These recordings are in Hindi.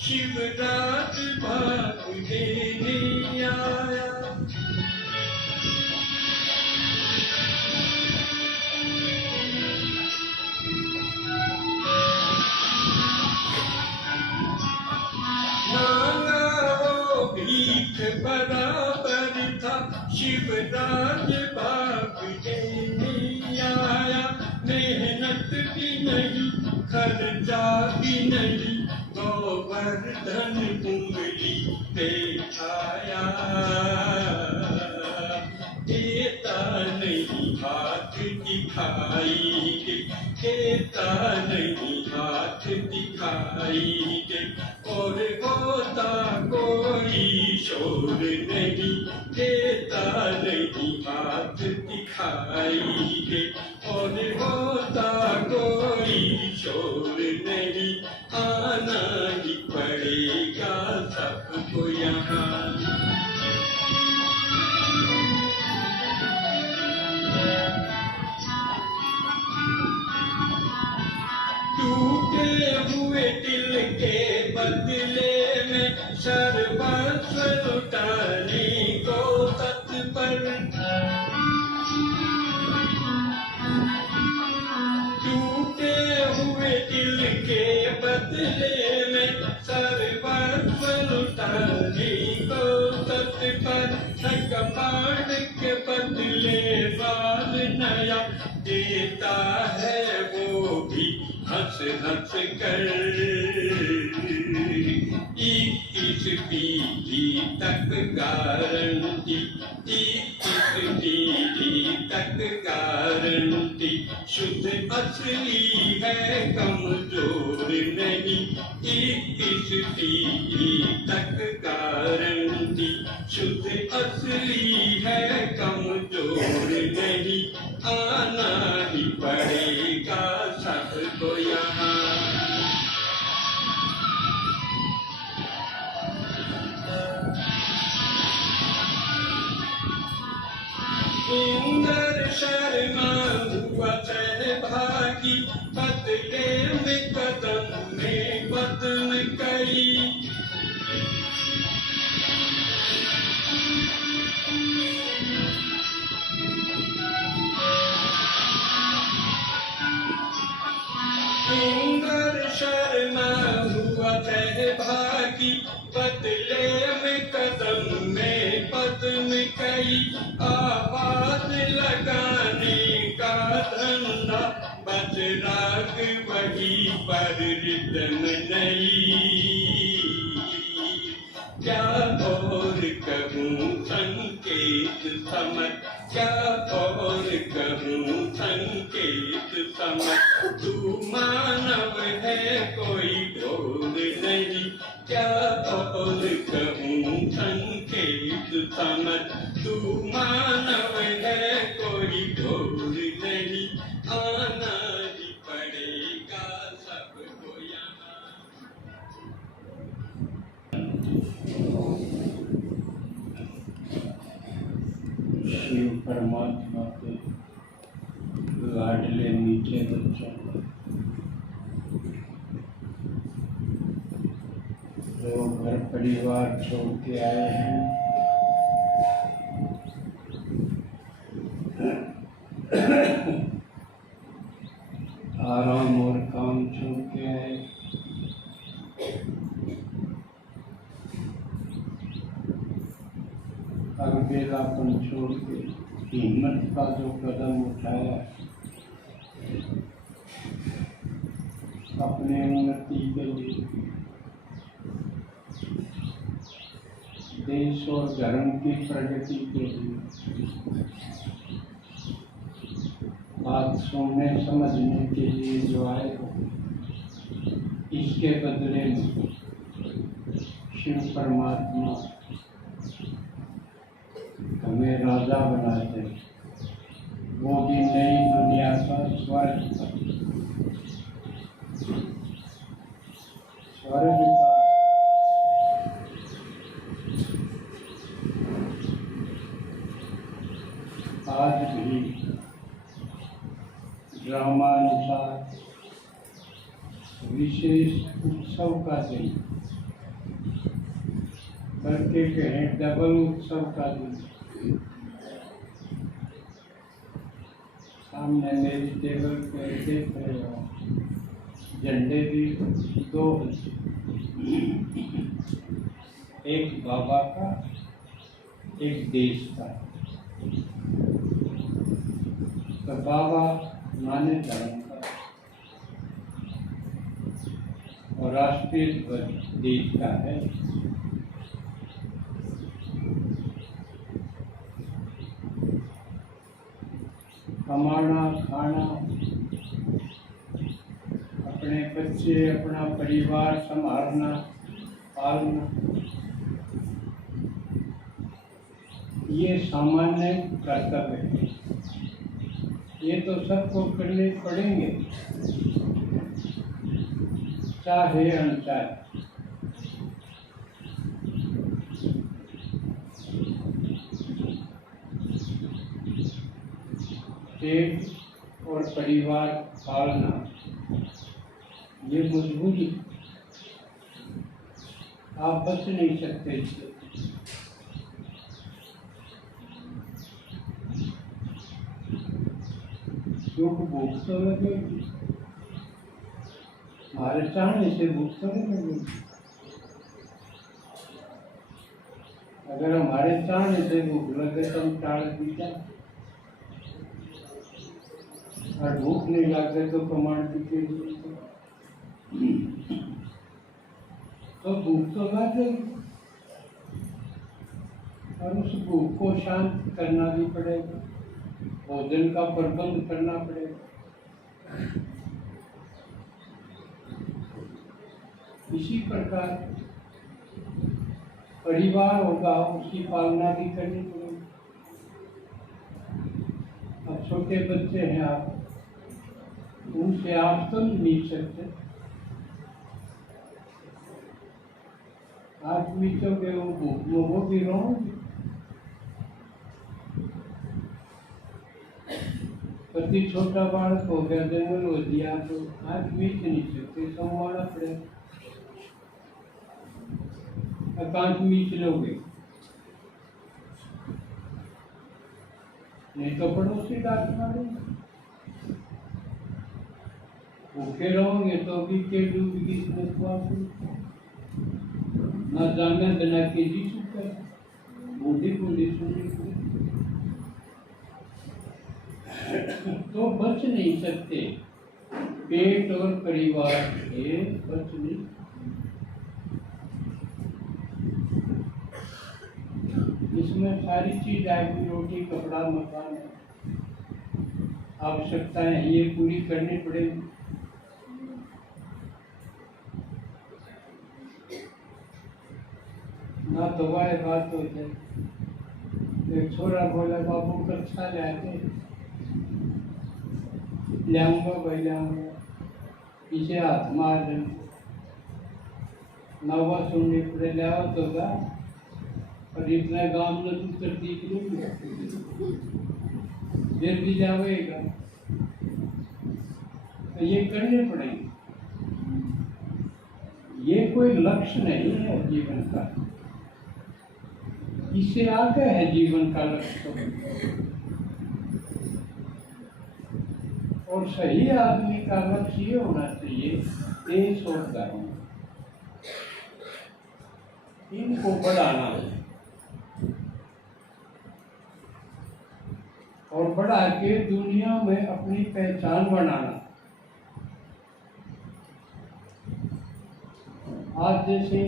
शिवराज भाग देने आया। भीख बराबर था शिवराज भाग देने आया। मेहनत भी नहीं खर्चा भी नहीं गोवर्धन उंगली पे छाया। देता नहीं हाथ दिखाई दे, देता नहीं हाथ दिखाई दे, और होता कोई शोर नहीं, देता नहीं हाथ दिखाई दे, और होता कोई शोर नहीं। आना ही पड़ेगा सबको यहाँ। टूटे हुए दिल के बदले में सर्वस्व लुटाने को तत्पर। टूटे हुए दिल के बदले में सर्वस्व लुटाने को तत्पर। कपाट के बदले बाल नया देता है वो भी हंस हंस कर। 21 पीढ़ी तक गारंटी, 21 पीढ़ी तक गारंटी। शुद्ध असली है कमजोर नहीं, 21 पीढ़ी तक गारंटी। शुद्ध असली है कमजोर नहीं। आना ही पड़ेगा सबको यहाँ। इंद्र शर्मा हुआ सहभागी, बदले में कदम में कदम करी। इंद्र शर्मा हुआ सहभागी, बदले में कदम में कदम कई। आवाज लगाने का धंधा, बस राग वही पर रिदम नहीं। क्या और कहूँ संकेत समझ, क्या और कहूँ संकेत समझ। तू मानव है कोई ढोल नहीं, क्या और कहूँ संकेत समझ। तू मानव है कोई ढोल नहीं। आना ही पड़ेगा सबको यहाँ। शिव परमात्मा के लाडले मीठे बच्चों को जो घर परिवार छोड़ के आए हैं, आराम और काम छोड़ के आए, अलबेलापन छोड़ के हिम्मत का जो कदम उठाया, अपने उन्नति के लिए, देश और धर्म की प्रगति के लिए, बात सुनने समझने के लिए जो आए, इसके बदले में शिव परमात्मा हमें राजा बनाते, वो भी नई दुनिया का, स्वर्ग का। स्वर्ग का आज भी ड्रामानुसार विशेष उत्सव का दिन करके कहें डबल उत्सव का दिन। सामने मेरी टेबल पे देख रहे हो झंडे भी दो, एक बाबा का, एक देश का। तो बाबा माने धर्म का और राष्ट्रीय ध्वज देश का है। कमाना खाना, अपने बच्चे अपना परिवार संभालना पालना, ये सामान्य कर्तव्य है। ये तो सबको करने पड़ेंगे, चाहे अनचाहे। पेट और परिवार पालना ये मजबूरी, आप बच नहीं सकते इससे। क्योंकि भूख तो लगेगी, हमारे चाहने से भूख तो नहीं लगेगी। अगर हमारे चाहने से भूख लगे तो हम टाल दी जाए, और भूख नहीं लगे तो कमांड दी तो भूख तो लगेगी, और उस भूख को शांत करना भी पड़ेगा, भोजन का प्रबंध करना पड़ेगा। इसी प्रकार परिवार होगा, उसकी पालना भी करनी पड़ेगी। अब छोटे बच्चे हैं आप, उनसे आप तो नहीं सकते। आप मीचोगे वो भूख में, वो भी रोएंगे। पति छोटा बालक हो गया, जंगल हो दिया, तो आज मीच नहीं सकते, संभालना पड़ेगा। एकांत मीच लोगे नहीं तो पड़ोसी डांट मारेंगे। भूखे रहोगे तो भी के डूबेगी न जाने बिना के जी चुका बूढ़ी बूढ़ी सुनी तो बच नहीं सकते। पेट और परिवार ये बच नहीं। इसमें सारी चीज आएगी, रोटी कपड़ा मकान आवश्यकताएं ये पूरी करनी पड़ेगी। ना दवाए बात हो जाए। एक छोरा बोला बाबू कक्षा जाते लियांगा भाई लियांगा, पीछे हाथ मार रहे नवा सुनने पड़े लिया तो का, और इतना गांव में तू कर दी फिर भी जाएगा तो ये करने पड़ेंगे। ये कोई लक्ष्य नहीं है जीवन का, इससे आगे है जीवन का लक्ष्य। और सही आदमी का लक्ष्य ये होना चाहिए, देश और धर्म इनको बढ़ाना है, और बढ़ा के दुनिया में अपनी पहचान बनाना। आज जैसे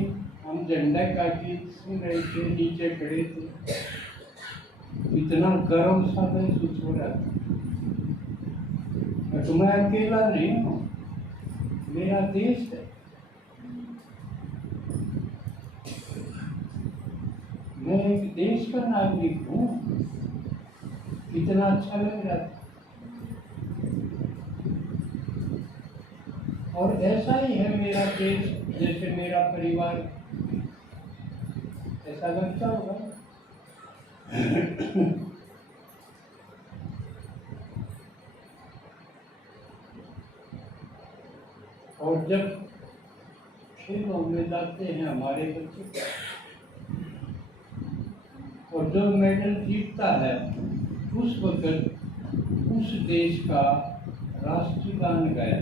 हम झंडा का गीत सुन रहे थे, नीचे खड़े थे, इतना गर्व सा महसूस हो रहा था। तो मैं अकेला नहीं हूँ, मेरा देश है, मैं एक देश का नागरिक हूँ। कितना अच्छा लग रहा था। और ऐसा ही है मेरा देश, जैसे मेरा परिवार, ऐसा लगता होगा। और जब खेलों में जाते हैं हमारे बच्चे, और जो मेडल जीतता है उस वक्त उस देश का राष्ट्रगान गाया।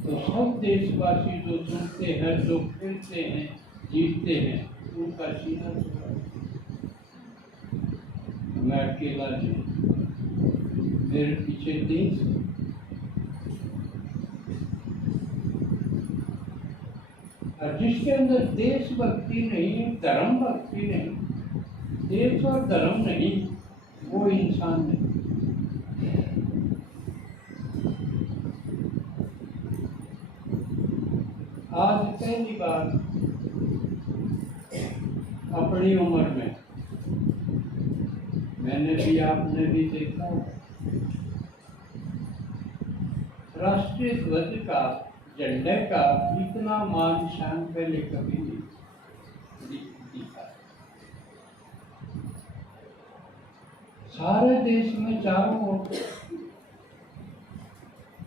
तो सब देशवासी जो सुनते हैं, जो खेलते हैं, जीतते हैं, उनका सीना छुड़ा। मैं अकेला नहीं, मेरे पीछे देश। और जिसके अंदर देशभक्ति नहीं, धर्म भक्ति नहीं, देश और धर्म नहीं, वो इंसान नहीं। आज पहली बार अपनी उम्र में मैंने भी, आपने भी देखा, राष्ट्रीय ध्वज का, झंडे का इतना मान शान पहले कभी नहीं दिखा। सारे देश में चारों ओर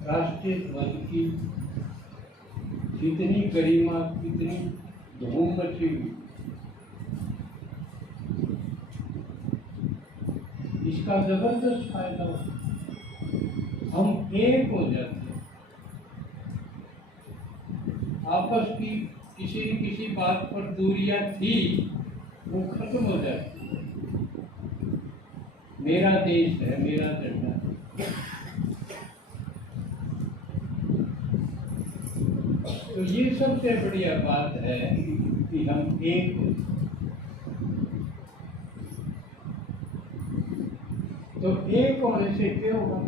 राष्ट्रीय ध्वज की कितनी गरिमा, कितनी धूम मची हुई। इसका जबरदस्त फायदा हो, हम एक हो जाते हैं। आपस की किसी बात पर दूरियां थी, वो खत्म हो जाती। मेरा देश है, मेरा झंडा। तो ये सबसे बढ़िया बात है कि हम एक हो। तो एक होने से क्या होगा?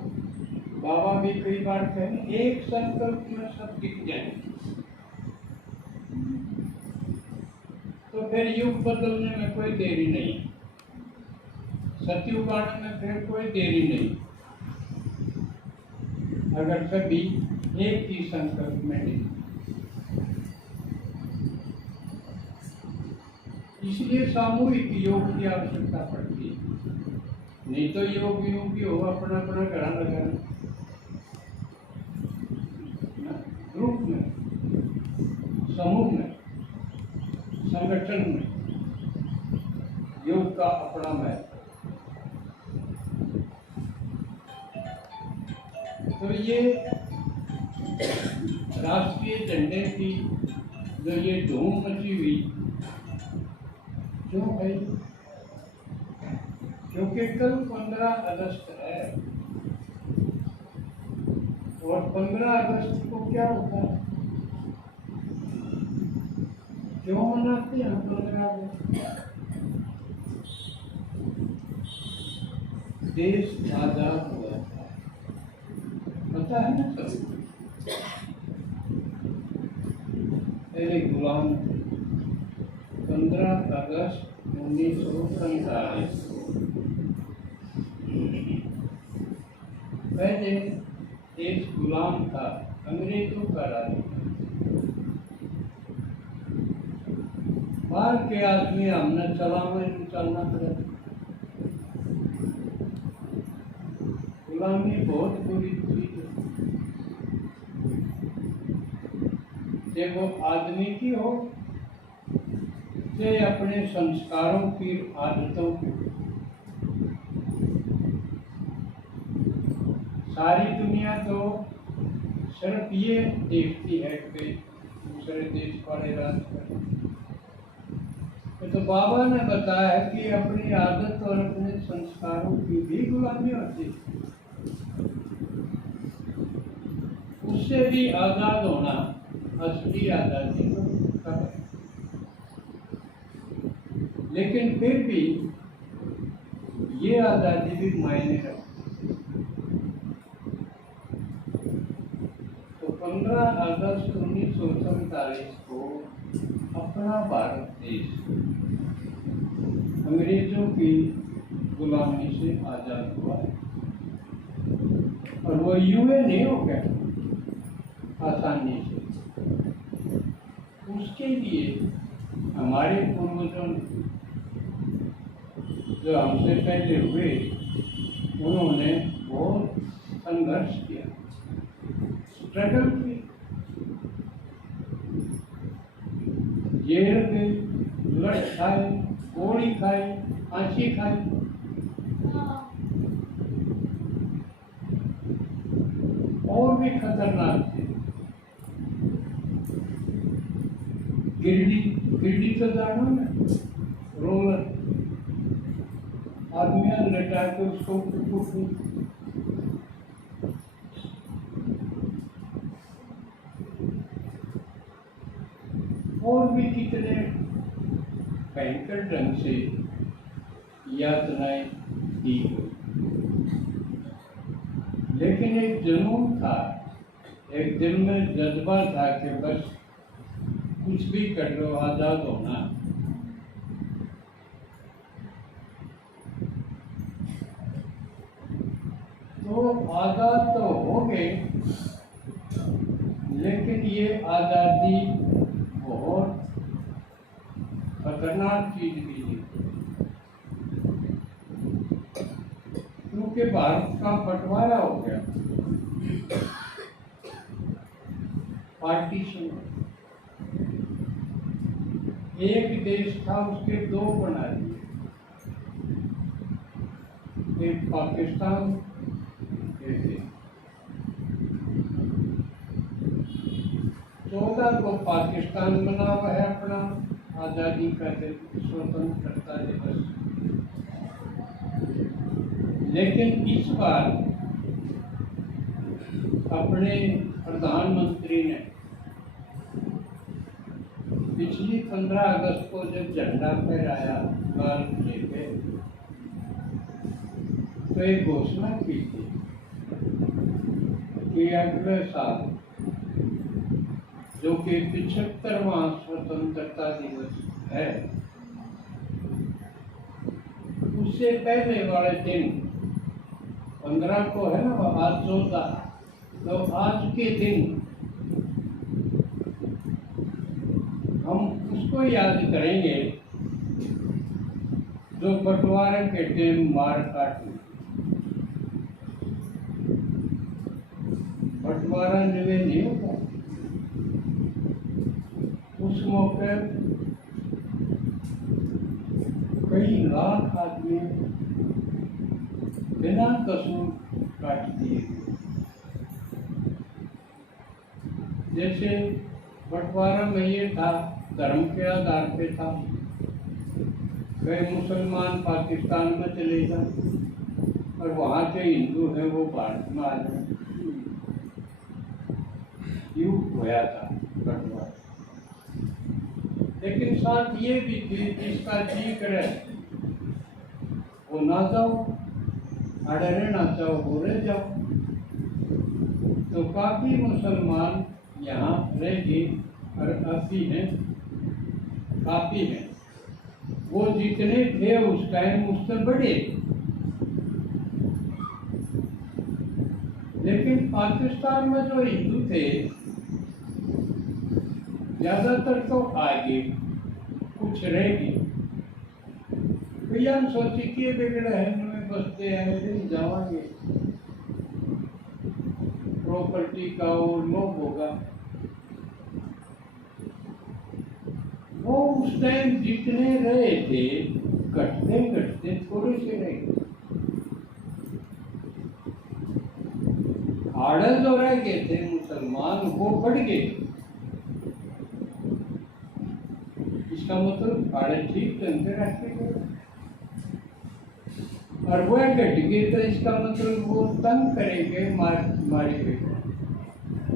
बाबा भी कई बार कहें, एक संकल्प में सब दिख जाए। तो फिर युग बदलने में कोई देरी नहीं, सत्युग आने में फिर कोई देरी नहीं, अगर सभी एक ही संकल्प में नहीं। इसलिए सामूहिक योग की आवश्यकता पड़ती है। नहीं तो योग की हो अपना अपना घर लगाना, ग्रुप में, समूह में, संगठन में योग का अपना महत्व। तो ये राष्ट्रीय झंडे की जो ये धूम मची हुई, क्यों भाई? क्योंकि कल 15 अगस्त है, और 15 अगस्त को क्या होता है, क्यों मनाते हैं हम 15 अगस्त? देश आजाद हुआ था, पता है ना सब। पहले गुलाम 15 अगस्त 1947 पहले देश गुलाम था, अंग्रेजों का राज। बाहर के आदमी हमने चलना पड़ा। गुलामी बहुत बुरी चीज है, चाहे वो आदमी की हो, चाहे अपने संस्कारों की, आदतों की। सारी दुनिया तो सिर्फ ये देखती है कि दूसरे देश वाले राज करें। तो बाबा ने बताया कि अपनी आदत और अपने संस्कारों की भी गुलामी होती है। उससे भी आजाद होना असली आजादी तो है। लेकिन फिर भी ये आजादी भी मायने रखती। 15 अगस्त 1947 को अपना भारत देश अंग्रेजों की गुलामी से आजाद हुआ है, और वो यूए नहीं हो गया आसानी से। उसके लिए हमारे पूर्वजों ने, जो हमसे पहले हुए, उन्होंने बहुत संघर्ष किया, स्ट्रगल की। जेल गए, लठ खाए, गोली खाए, फांसी खाई। और भी खतरनाक थे। गिरडी, गिरडी तो जानो ना, रोलर, आदमियां लटा के उसको कुछ और भी कितने भयंकर ढंग से यातनाएं दी गई। लेकिन एक जुनून था, एक दिल में जज्बा था कि बस कुछ भी कर लो, आजाद होना। तो आजाद तो हो गए, लेकिन ये आजादी बहुत खतरनाक चीज भी है, क्योंकि भारत का बंटवारा हो गया, पार्टीशन। एक देश था, उसके दो बना दिए, एक पाकिस्तान, एक 14 को पाकिस्तान बना हुआ है अपना आजादी का दिन, स्वतंत्रता दिवस। लेकिन इस बार अपने प्रधानमंत्री ने पिछली 15 अगस्त को जब झंडा फहराया लाल किले पे, तो एक घोषणा की थी कि अगले साल, जो कि 75वां स्वतंत्रता दिवस है, उससे पहले वाले दिन 15 को है ना, आज 14, तो आज के दिन हम उसको याद करेंगे जो बंटवारे के टाइम मार काटी। बंटवारा निवे नहीं होता, उस मौके कई लाख आदमी बिना कसूर काट दिए। जैसे बंटवारा में ये था, धर्म के आधार पे था, कई मुसलमान पाकिस्तान में चले गए और वहाँ के हिंदू हैं वो भारत में आ जाए, यूं होया था बंटवारा। लेकिन साथ ये भी थी, जिसका जी करे वो ना जाओ, अड़े रहना चाहो वो रह जाओ। तो काफी मुसलमान यहाँ रह गए और अभी हैं, काफी हैं। वो जितने थे उस टाइम उससे बड़े, लेकिन पाकिस्तान में जो हिंदू थे ज्यादातर तो आगे, कुछ रह गए। भैया सोची कि बिगड़े हैं में बसते हैं, दिन जावांगे, प्रॉपर्टी का और लोभ होगा। वो उस टाइम जितने रहे थे, घटते घटते थोड़े से रहे। आड़े जो रह गए थे मुसलमान, वो बढ़ गए। इसका मतलब आड़े ठीक ढंग से रखे गए और वो घट गए, तो इसका मतलब वो तंग करेंगे, मारेंगे,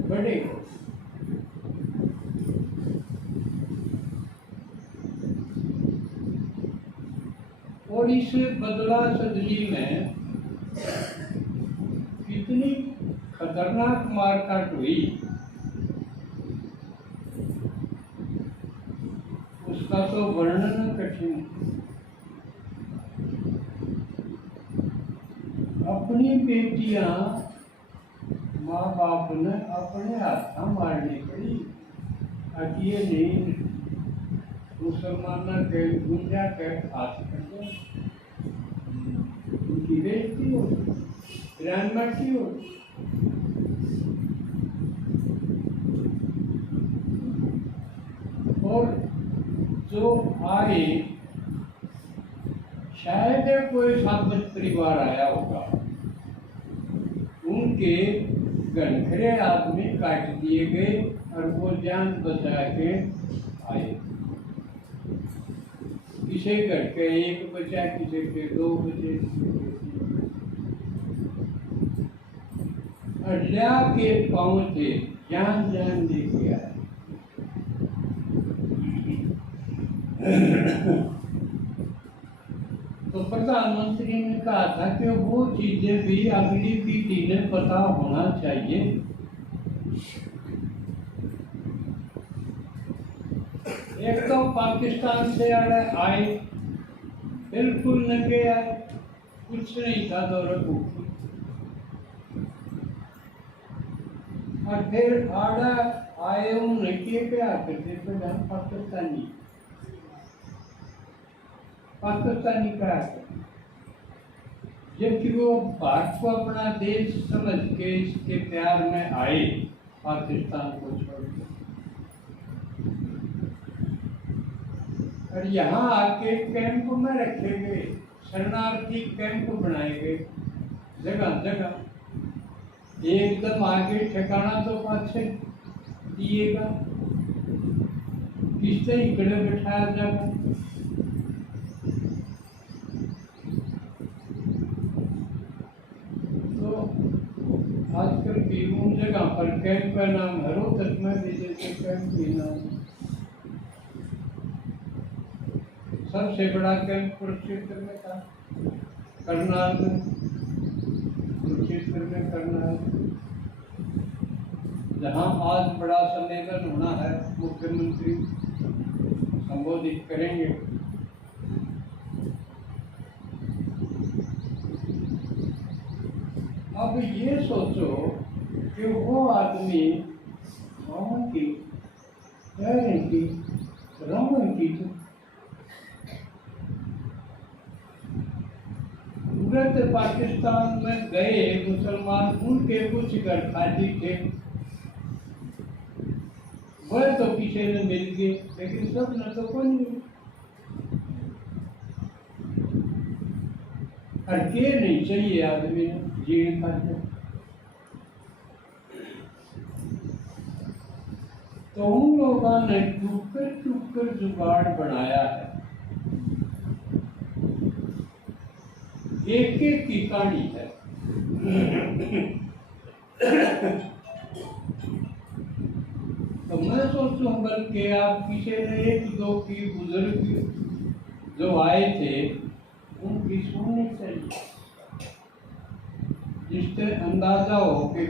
बढ़ेगा। और इस बदला सदली में कितनी खतरनाक मारकाट हुई, उसका तो वर्णन कठिन। अपनी बेटियां माँ बाप ने अपने हाथ मारनी पड़ी। अकिए नहीं मुसलमान के गुंजा के हाथ करते, उनकी बेइज्जती हो, ग्रांडमाटी हो। और जो आए शायद कोई साधक परिवार आया होगा, उनके घनघरे आदमी काट दिए गए और वो जान बचा के आए। किसी घर के एक बचा, किसी के दो बचे, अड्डा के पाँव थे, जान जान लेके आए। तो प्रधानमंत्री ने कहा था कि वो चीजें भी अगली पीढ़ी ने पता होना चाहिए। एक तो पाकिस्तान से आए, बिल्कुल नंगे आए, कुछ नहीं था दौरे भूखी, और फिर आड़ा आए उन्हें क्या करते थे, पाकिस्तानी का, जबकि वो भारत को अपना देश समझ के इसके प्यार में आए, पाकिस्तान को छोड़कर, और यहाँ आके कैंप में रखे गए, शरणार्थी कैंप बनाए गए जगह जगह। एकदम आगे ठिकाना तो पाछे दिएगा, किससे इकड़े बैठाया जाएगा। आजकल भी उन जगह पर कैंप का नाम है, रोहतक में भी जैसे कैंप भी नाम। सबसे बड़ा कैंप कुरुक्षेत्र में था, करनाल में, कुरुक्षेत्र में करनाल, जहाँ आज बड़ा सम्मेलन होना है, मुख्यमंत्री संबोधित करेंगे। अब ये सोचो कि वो आदमी गाँव की, शहर की, गाँव की, पूरे पाकिस्तान में गए मुसलमान, उनके कुछ घर खाली थे, वह तो किसी ने मिल गए, लेकिन सब न तो कोई नहीं। और के नहीं चाहिए आदमी ने जीने का। तो उन लोगों ने टूक कर जुगाड़ बनाया है। एक एक की कहानी है। तो मैं सोचूं बल्कि आप किसी ने एक दो की बुजुर्ग जो आए थे उनकी सुननी चाहिए, जिससे अंदाजा हो कि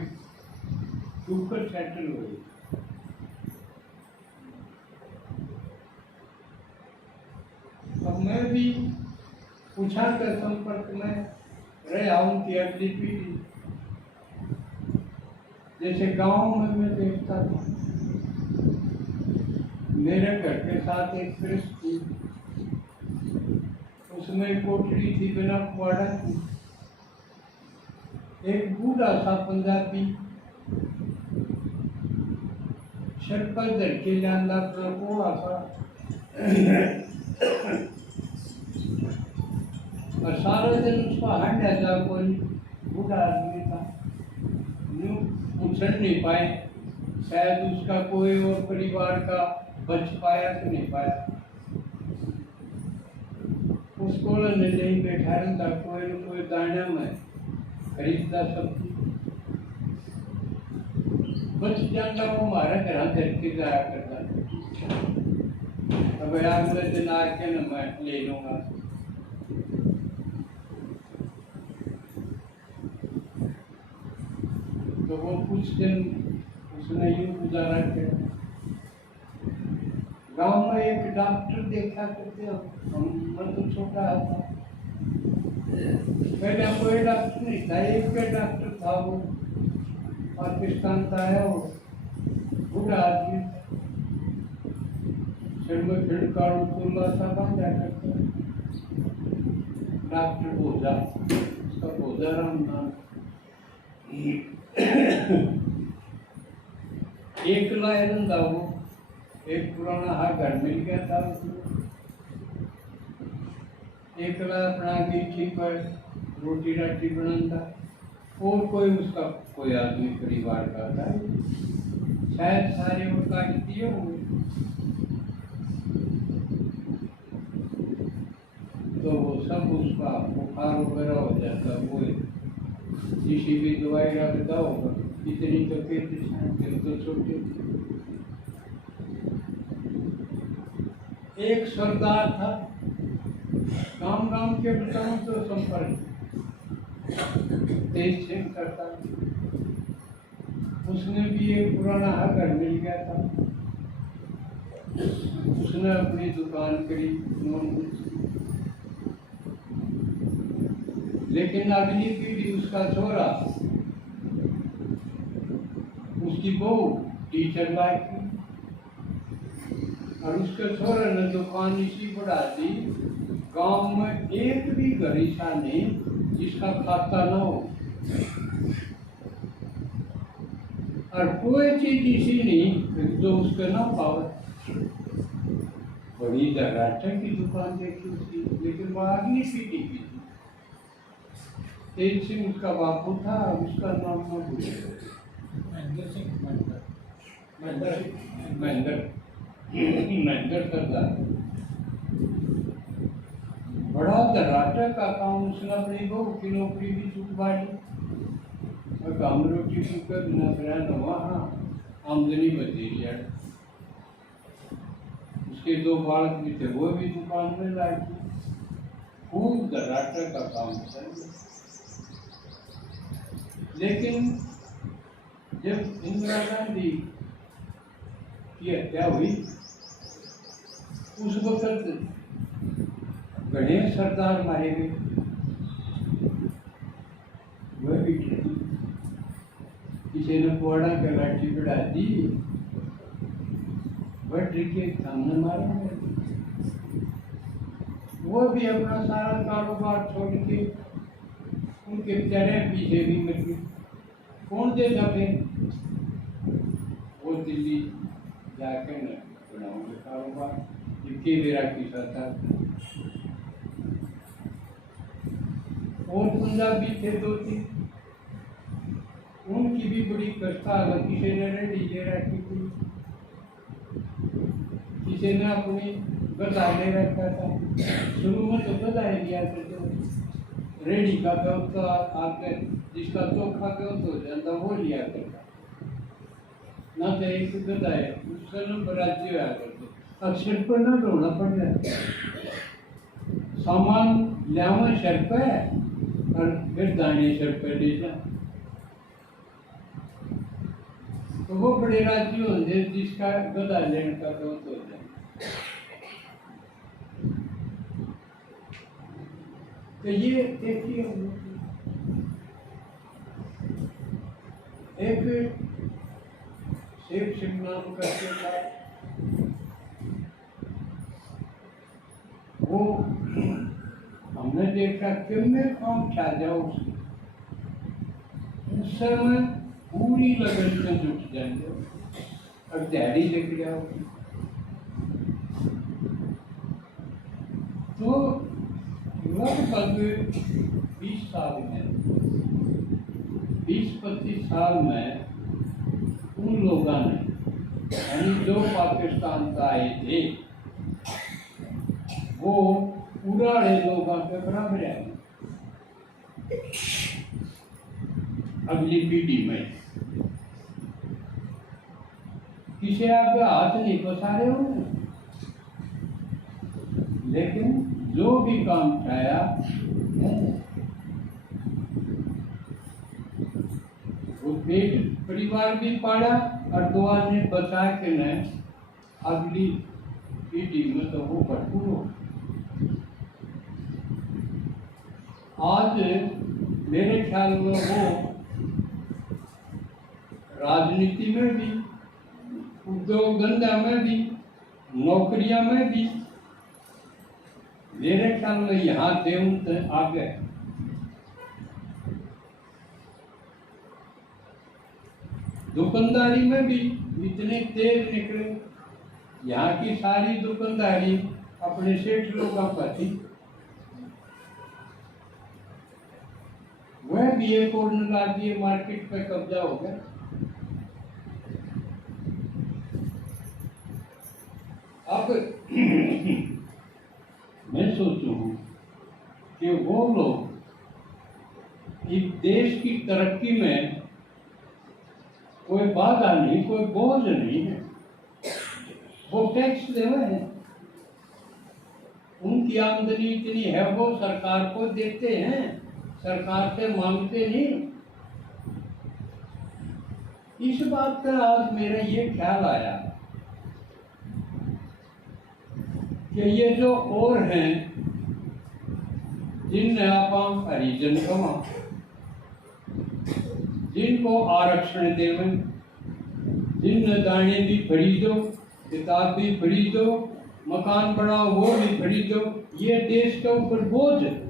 टूकर सेटल हुई। अब मैं भी पूछा के संपर्क में रहा उनकी अगली पीढ़ी, जैसे गांव में मैं देखता था, मेरे घर के साथ एक प्रेस थी, उसमें कोठरी थी बिना कुआड़ा की। एक बूढ़ा सा पंजाबी सर पर धर के लांदा कोड़ा सा, और सारे दिन उसका हंडा जा, कोई बूढ़ा आदमी था, उछल नहीं पाए, शायद उसका कोई और परिवार का बच पाया तो नहीं पाया। उसको नहीं बैठा रहता, कोई न कोई दाना में खरीदता सब्जी, बच जाता, वो हमारा घर धर के जाया करता। अब अगले दिन आके न मैं ले लूंगा। तो वो कुछ दिन उसने यूं गुजारा किया। गांव में एक डॉक्टर देखा करते हो, मैं तो छोटा था, पहले कोई डॉक्टर नहीं था, एक डॉक्टर था, वो पाकिस्तान का है, वो बूढ़ा आदमी, सिर में खिड़का खुला सा बांधा करता, डॉक्टर भोजा, उसका भोजा राम नाम। एक लायरंदा वो एक पुराना हाथ घर मिल गया था उसको, एक अपना गिट्टी पर रोटी राटी बनाता, और कोई उसका कोई आदमी परिवार का था, शायद सारे वो काट दिए होंगे। तो वो सब उसका बुखार वगैरह हो जाता, वो किसी भी दवाई रखता होगा, इतनी तकलीफ तो छोटे। एक सरदार था, गांव गांव के बताऊं तो संपर्क तेज सिंह करता, उसने भी एक पुराना घर मिल गया था, उसने अपनी दुकान करी नॉन, लेकिन अगली पीढ़ी उसका छोरा, उसकी बहू टीचर लायक थी, और उसके छोरे ने दुकान इसी बढ़ा दी, गांव में एक भी घर ऐसा नहीं जिसका खाता न हो, और कोई चीज ऐसी नहीं जो उसके ना पावे। बड़ी दराटे की दुकान देखी उसकी, लेकिन वो अगली पीढ़ी की थी। तेज सिंह उसका बापू था, उसका नाम महेंद्र सिंह, महेंद्र सरदार। बड़ा दराटे का काम, उसने अपनी बहू की नौकरी भी चुकवाई, और काम रोटी चुकर बिना फिर वहाँ आमदनी बची यार। उसके दो बालक भी थे, वो भी दुकान में लाए थे, खूब दराटे का काम था। लेकिन जब इंदिरा गांधी की हत्या हुई, उस वक्त गणेश सरदार मारे गए, वह भी किसी ने पोड़ा के लाठी बढ़ा दी, वह के सामने मारे, वो भी अपना सारा कारोबार छोड़ के उनके बेचारे पीछे भी मर गए। कौन देगा फिर? वो दिल्ली जाके न बनाओगे कारोबार, इतनी मेरा किस्सा था। और पंजाबी थे दो तीन, उनकी भी बड़ी कष्टा, किसी ने रेडी ले रखी थी, किसी ने अपनी गधा ले रखा था। शुरू में तो गधा ही लिया करते, रेडी का तो आपने जिसका चोखा हो जाता वो लिया करता, ना तो एक गधा है उसका नंबर राज्य आया करते, अब सिर पर ना ढोना पड़ जाता, सामान लियावा सिर पे और फिर दाने सिर पे ले जा। तो वो बड़े राज्य होंगे जिसका गधा लेने का हो जाए। तो ये देखिए, एक शेख सिंह नाम करके था, वो हमने देखा कि मैं काम खा जाओ, उस समय पूरी लगन से जुट जाएंगे और दिहाड़ी लेके जाओ। तो लगभग 20 साल में, 20-25 साल में उन लोगों ने, यानी जो पाकिस्तान से आए थे, वो पुराने लोगों के बराबर है। अगली पीढ़ी में किसी आगे हाथ नहीं पसारे होंगे, लेकिन जो भी काम उठाया वो पेट परिवार भी पाला और दुआ ने बचा के न अगली पीढ़ी में तो वो भरपूर हो। आज मेरे ख्याल में वो राजनीति में भी, उद्योग धंधा में भी, नौकरियां में भी, मेरे ख्याल में यहाँ देवंत आगे। दुकानदारी में भी इतने तेज निकले यहाँ की सारी दुकानदारी अपने सेठ लोगों का थी। वह भी एक और लगा दिए, मार्केट पे कब्जा हो गया। अब मैं सोचूं कि वो लोग इस देश की तरक्की में कोई बाधा नहीं, कोई बोझ नहीं है, वो टैक्स दे रहे हैं। उनकी आमदनी इतनी है, वो सरकार को देते हैं, सरकार से मांगते नहीं। इस बात का आज मेरा ये ख्याल आया कि ये जो और हैं जिनने आप हरिजन कमा, जिनको आरक्षण देवे, जिन दाने भी खरीदो, किताब भी खरीदो, मकान बनाओ वो भी खरीदो, ये देश के ऊपर बोझ है।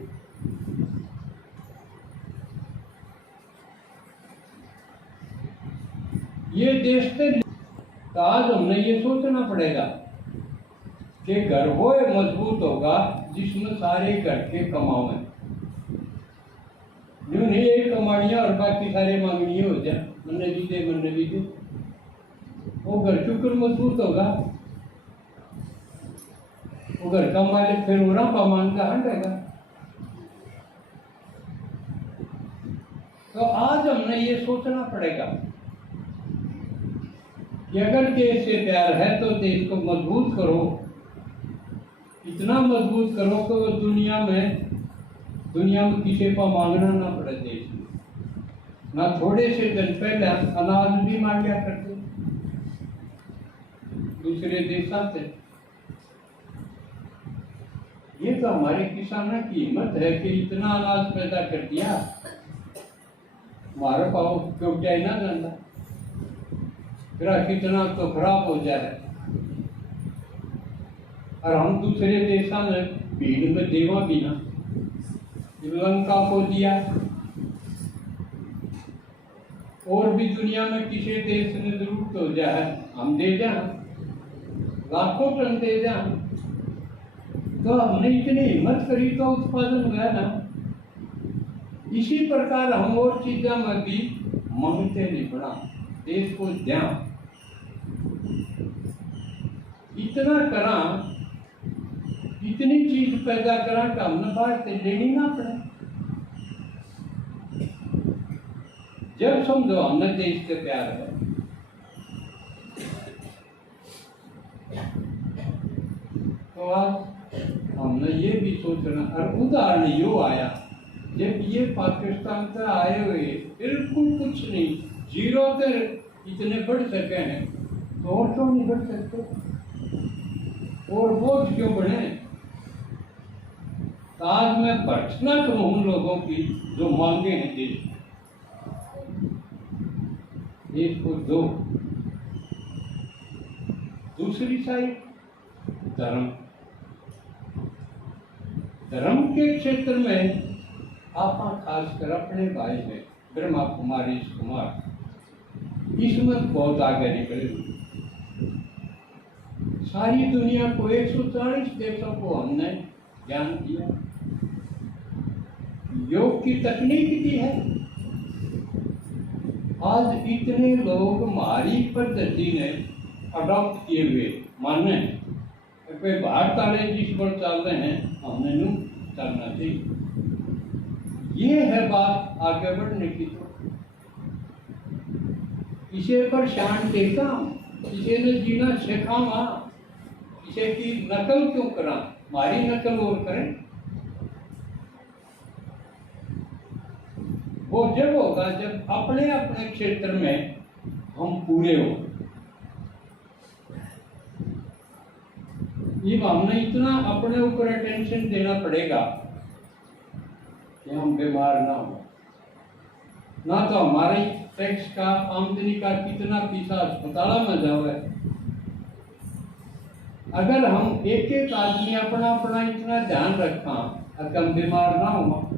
ये देश से तो आज हमने ये सोचना पड़ेगा कि घर वो मजबूत होगा जिसमें सारे घर के कमाओ, यूं नहीं एक कमानियां और बाकी सारे मांगनियां हो जाए, मन्ने भी दे, वो घर शुक्र मजबूत होगा। वो घर का मालिक फिर उरा पामान का हटेगा। तो आज हमने ये सोचना पड़ेगा कि अगर देश से प्यार है तो देश को मजबूत करो, इतना मजबूत करो कि वो दुनिया में किसी को मांगना ना पड़े। देश में ना थोड़े से दिन पहले अनाज भी मांगा करते दूसरे देशों से। ये तो हमारे किसानों की हिम्मत है कि इतना अनाज पैदा कर दिया, हमारा पाओ क्यों क्या ना धंधा, फिर कितना तो खराब हो जाए। और हम दूसरे देशों में भीड़ में देवा भी ना, श्रीलंका को दिया, और भी दुनिया में किसी देश में जरूरत हो जाए हम दे जाए, लाखों टन दे जाए। तो हमने इतनी हिम्मत करी तो उत्पादन हुआ ना। इसी प्रकार हम और चीजों में भी मांगते नहीं पड़ा, देश को ध्यान इतना करा, इतनी चीज पैदा करा कि हमने बाहर से लेनी ना पड़े। जब समझो हमने देश से प्यार है, तो आज हमने ये भी सोचना। और उदाहरण यो आया जब ये पाकिस्तान से आए हुए बिल्कुल कुछ नहीं, जीरो से इतने बढ़ सके हैं, तो और क्यों नहीं बढ़ सकते, और बोझ क्यों बढ़े। आज मैं भर्त्सना करूं उन लोगों की जो मांगे हैं देश को दो। दूसरी साइड धर्म के क्षेत्र में आप खासकर अपने भाई हैं ब्रह्मा कुमारी कुमार, इसमें बहुत आगे निकले। सारी दुनिया को 140 देशों को हमने ज्ञान दिया, योग की तकनीक दी है। आज इतने लोग हमारी पद्धति ने अडॉप्ट किए हुए माने, कोई बाहर ताले जिस पर चल रहे हैं हमने नू चलना चाहिए। ये है बात आगे बढ़ने की। तो इसे पर शान देता, इसे ने जीना सिखावा, इसे की नकल क्यों करा, हमारी नकल और करें। वो जब होगा जब अपने अपने क्षेत्र में हम पूरे हो। ये हमने इतना अपने ऊपर अटेंशन देना पड़ेगा कि हम बीमार ना हो, ना तो हमारे टैक्स का आमदनी का कितना पैसा अस्पताल में जावे। अगर हम एक एक आदमी अपना अपना इतना ध्यान रखा, अगर हम बीमार ना हो,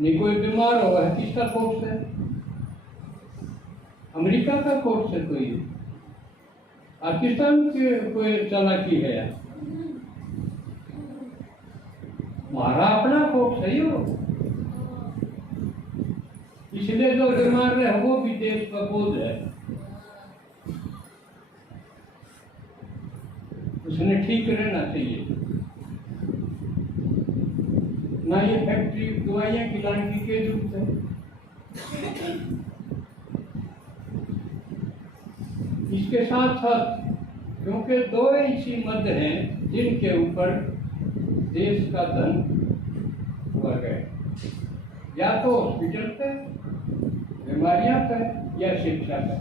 नहीं कोई बीमार हो है किसका कोर्स है, अमेरिका का कोर्स है कोई, पाकिस्तान के कोई चालाकी है यार, हमारा अपना खौफ सही हो, इसलिए जो बीमार रहे वो भी देश का बोझ है, उसने ठीक रहना चाहिए। ना ये फैक्ट्री दवाइयां खिलाने की जरूरत है, इसके साथ साथ क्योंकि दो ऐसी मद हैं जिनके ऊपर देश का धन हुआ गया, या तो हॉस्पिटल पे, बीमारियां पे, या शिक्षा पे।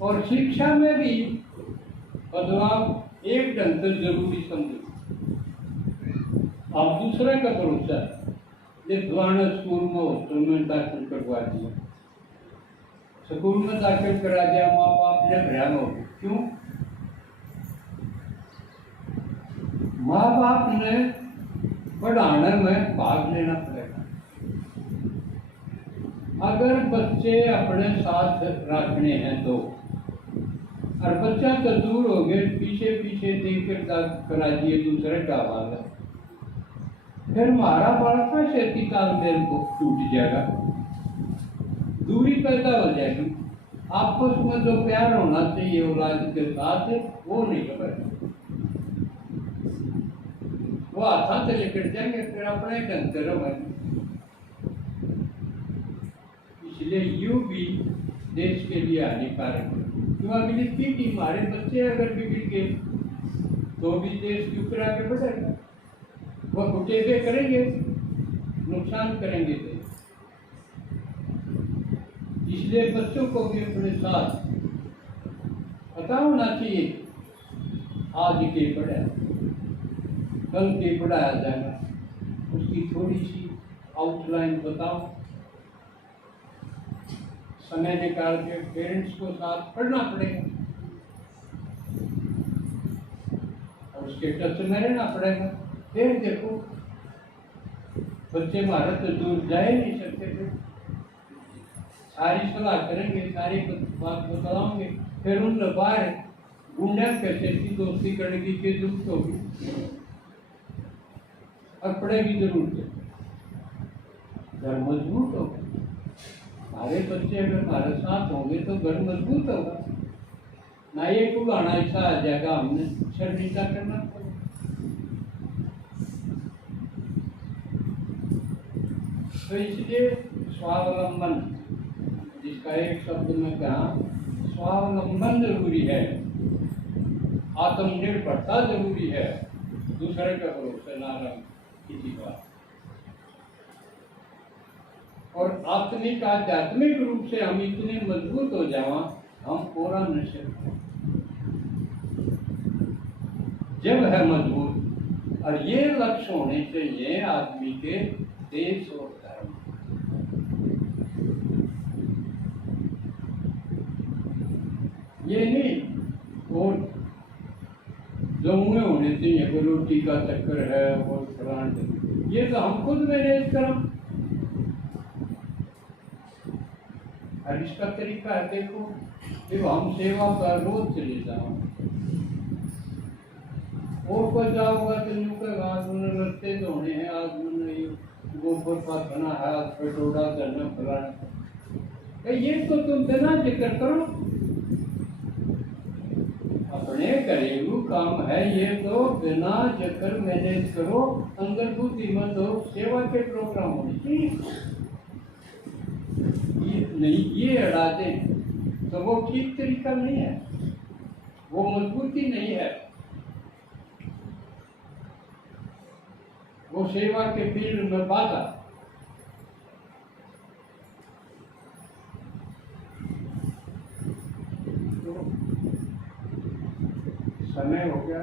और शिक्षा में भी बदलाव एक ढंग से जरूरी समझो। आप दूसरे का भरोसा फलाना स्कूल में हॉस्टल में दाखिल करवा दिया, स्कूल में दाखिल करा दिया, माँ बाप जब हैरान हो गए, क्यों? माँ बाप ने पढ़ाने में भाग लेना पड़ेगा। अगर बच्चे अपने साथ रखने हैं तो, और बच्चा तो दूर हो गए, पीछे पीछे देखकर करा दिए दूसरे का हवाला, फिर हमारा बड़ा शेती तालमेल को टूट जाएगा, दूरी पैदा हो जाएगी, आपस में जो प्यार होना चाहिए औलाद के साथ वो नहीं होगा, वो हाथा से लेकर जाएंगे, फिर अपने ढंग रहेंगे। इसलिए यूं भी देश के लिए हानिकारक है, क्यों? अगली पीढ़ी, हमारे बच्चे अगर बिगड़ गए तो भी देश क्यों करा के बढ़ेगा, वह कुटेबे करेंगे, नुकसान करेंगे देश। इसलिए बच्चों को भी अपने साथ पता होना चाहिए, आज के पढ़ा कल के पढ़ाया जाएगा, उसकी थोड़ी सी आउटलाइन बताओ, समय निकाल के पेरेंट्स को साथ पढ़ना पड़ेगा और उसके टच में रहना पड़ेगा। फिर देखो बच्चे हमारे तो दूर जा ही नहीं सकते थे, सारी सलाह करेंगे, सारी बात बताओगे, फिर उन बाहर गुंडा कैसे की दोस्ती करने की जरूरत होगी, और पड़ेगी जरूरत है, घर मजबूत होगा। हमारे बच्चे अगर हमारे साथ होंगे तो घर मजबूत होगा, ना ये पुराना ऐसा आ जाएगा हमने शर्मिंदा करना पड़ेगा। तो इसलिए स्वावलंबन, जिसका एक शब्द में कहा, स्वावलंबन जरूरी है, आत्मनिर्भरता जरूरी है, दूसरे का भरोसा ना रहे किसी का। और आत्मिक आध्यात्मिक रूप से हम इतने मजबूत हो जावा, हम पूरा नशे जब है मजबूत, और ये लक्ष्य होने चाहिए आदमी के, देश और धर्म। ये नहीं और जो मुँह होने चाहिए, कोई रोटी का चक्कर है और फलान, ये तो हम खुद मैनेज करें। और इसका तरीका है, देखो जब हम सेवा पर रोज चले जाओ, और कोई जाओगा तो यूँ कहेगा आज उन्होंने रस्ते धोने हैं, आज उन्होंने गोबर पाथना है, आज पेटोड़ा करना फलाना, ये तो तुम बिना जिक्र करो, अपने घरेलू काम है ये, तो बिना जिक्र मैनेज करो, अंदर बुद्धि मत हो, सेवा के प्रोग्राम होने चाहिए। ये नहीं, ये अड़ा दे तो वो ठीक तरीका नहीं है, वो मजबूती नहीं है, वो सेवा के फील्ड में बाधा। तो समय हो गया।